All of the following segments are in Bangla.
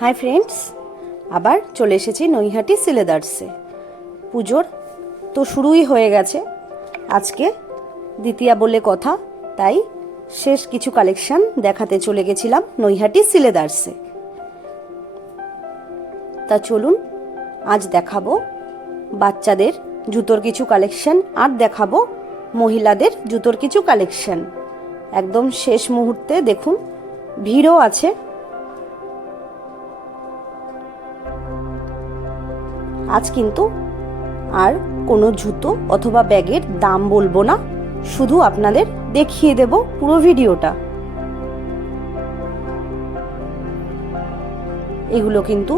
হাই ফ্রেন্ডস, আবার চলে এসেছি নৈহাটি সিলেদার্সে। পুজোর তো শুরুই হয়ে গেছে, আজকে দ্বিতীয়া বলে কথা, তাই শেষ কিছু কালেকশন দেখাতে চলে গেছিলাম নৈহাটি সিলেদার্সে। তা চলুন, আজ দেখাবো বাচ্চাদের জুতোর কিছু কালেকশন আর দেখাবো মহিলাদের জুতোর কিছু কালেকশন। একদম শেষ মুহূর্তে দেখুন, ভিড়ও আছে। আজ কিন্তু আর কোনো জুতো অথবা ব্যাগের দাম বলবো না, শুধু আপনাদের দেখিয়ে দেব পুরো ভিডিওটা। এগুলো কিন্তু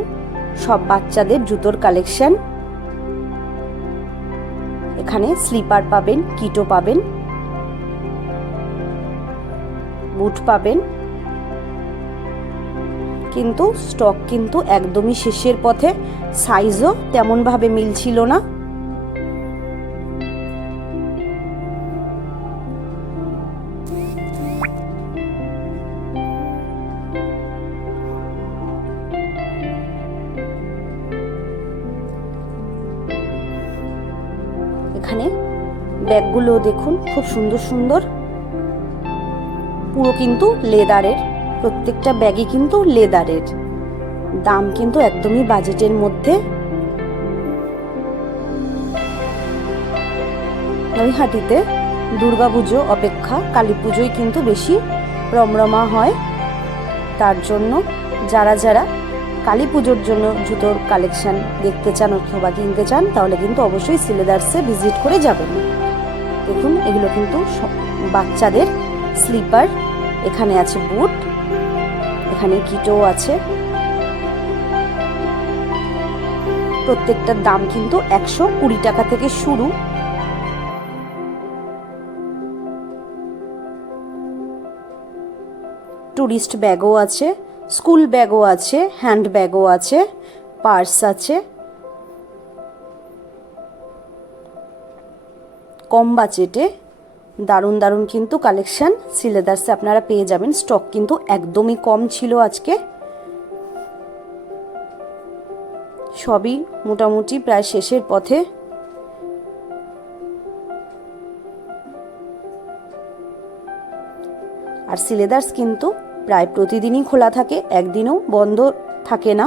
সব বাচ্চাদের জুতোর কালেকশন। এখানে স্লিপার পাবেন, কিটো পাবেন, বুট পাবেন, কিন্তু স্টক কিন্তু একদমই শেষের পথে। সাইজও তেমনভাবে মিলছিল না। এখানে ব্যাগগুলো দেখুন, খুব সুন্দর সুন্দর, পুরো কিন্তু লেদারের, প্রত্যেকটা ব্যাগই কিন্তু লেদারের। দাম কিন্তু একদমই বাজেটের মধ্যে। নৈহাটিতে দুর্গাপুজো অপেক্ষা কালী পুজোই কিন্তু বেশি রমরমা হয়। তার জন্য যারা যারা কালী পুজোর জন্য জুতোর কালেকশন দেখতে চান অথবা কিনতে চান, তাহলে কিন্তু অবশ্যই সিলেদার্সে ভিজিট করে যাবেন। দেখুন, এগুলো কিন্তু বাচ্চাদের স্লিপার। এখানে আছে বুট, এখানে কিটো আছে। প্রত্যেকটার দাম কিন্তু 120 টাকা থেকে শুরু। টুরিস্ট ব্যাগও আছে, স্কুল ব্যাগও আছে, হ্যান্ড ব্যাগও আছে, পার্স আছে। কম বাজেটে দারুণ দারুণ কিন্তু কালেকশন সিলেদার্সে আপনারা পেয়ে যাবেন। স্টক কিন্তু একদমই কম ছিল আজকে, সবই মোটামুটি প্রায় শেষের পথে। আর সিলেদার্স কিন্তু প্রায় প্রতিদিনই খোলা থাকে, একদিনও বন্ধ থাকে না।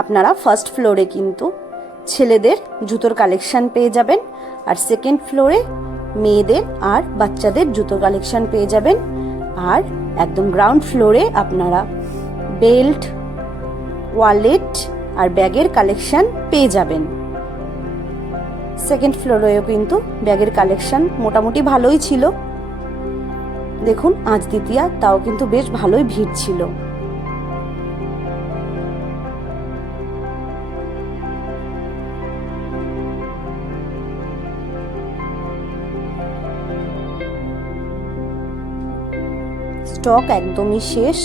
আপনারা ফার্স্ট ফ্লোরে কিন্তু ছেলেদের জুতোর কালেকশন পেয়ে যাবেন, আর সেকেন্ড ফ্লোরে মেয়েদের আর বাচ্চাদের জুতোর কালেকশন পেয়ে যাবেন। আর একদম গ্রাউন্ড ফ্লোরে আপনারা বেল্ট, ওয়ালেট আর ব্যাগের কালেকশন পেয়ে যাবেন। সেকেন্ড ফ্লোরেও কিন্তু ব্যাগের কালেকশন মোটামুটি ভালোই ছিল। দেখুন, আজ দ্বিতীয়া, তাও কিন্তু বেশ ভালোই ভিড় ছিল। স্টক একদমই শেষ,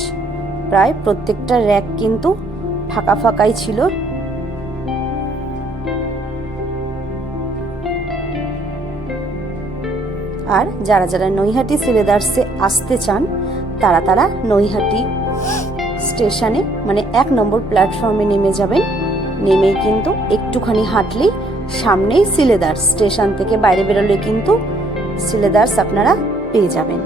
প্রায় প্রত্যেকটা র্যাক কিন্তু ফাঁকা ফাঁকাই ছিল। আর যারা যারা নৈহাটি সিলেদার্সে আসতে চান, তারা তারা নৈহাটি স্টেশনে মানে 1 নম্বর প্ল্যাটফর্মে নেমে যাবেন। নেমেই কিন্তু একটুখানি হাঁটলেই সামনেই সিলেদার্স। স্টেশন থেকে বাইরে বেরোলে কিন্তু সিলেদার্স আপনারা পেয়ে যাবেন।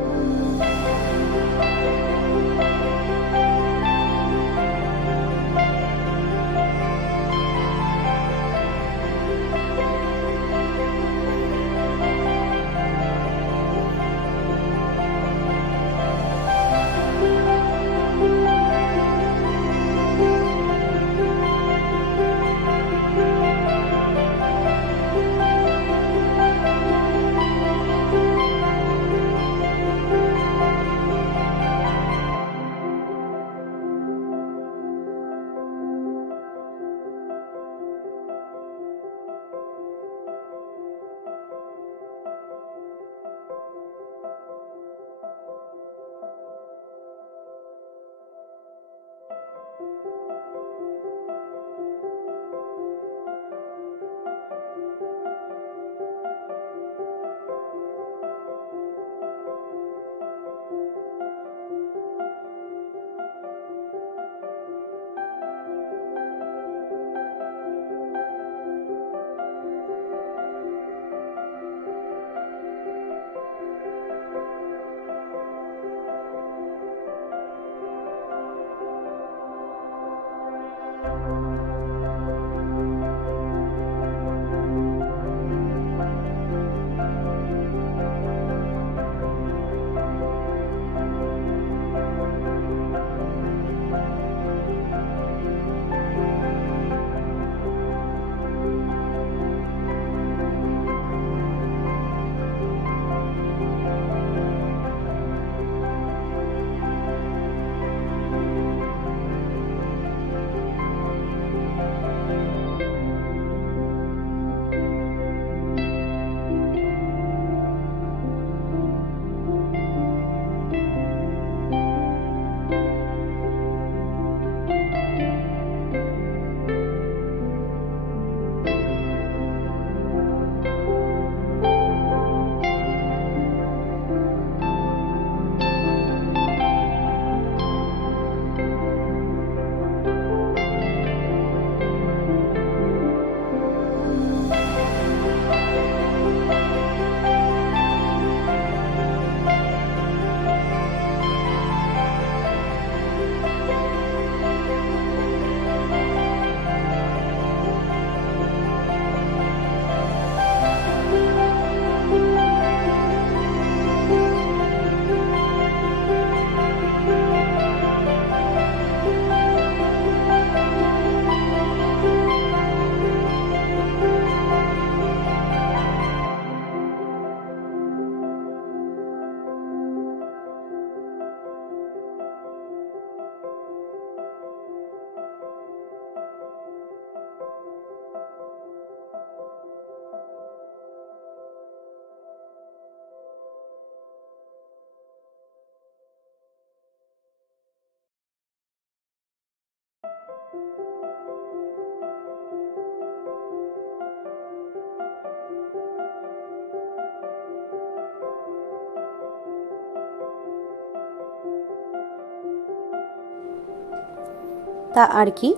তা আর কি,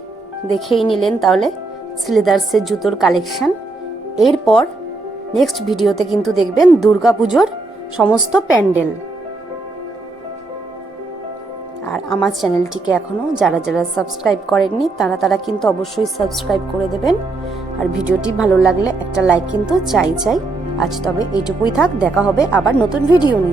দেখেই নিলেন তাহলে শ্রীলেদার্সের জুতোর কালেকশান। এরপর নেক্সট ভিডিওতে কিন্তু দেখবেন দুর্গাপুজোর সমস্ত প্যান্ডেল। আর আমার চ্যানেলটিকে এখনও যারা যারা সাবস্ক্রাইব করেননি তারা কিন্তু অবশ্যই সাবস্ক্রাইব করে দেবেন। আর ভিডিওটি ভালো লাগলে একটা লাইক কিন্তু চাই। আজ তবে এইটুকুই থাক, দেখা হবে আবার নতুন ভিডিও নিয়ে।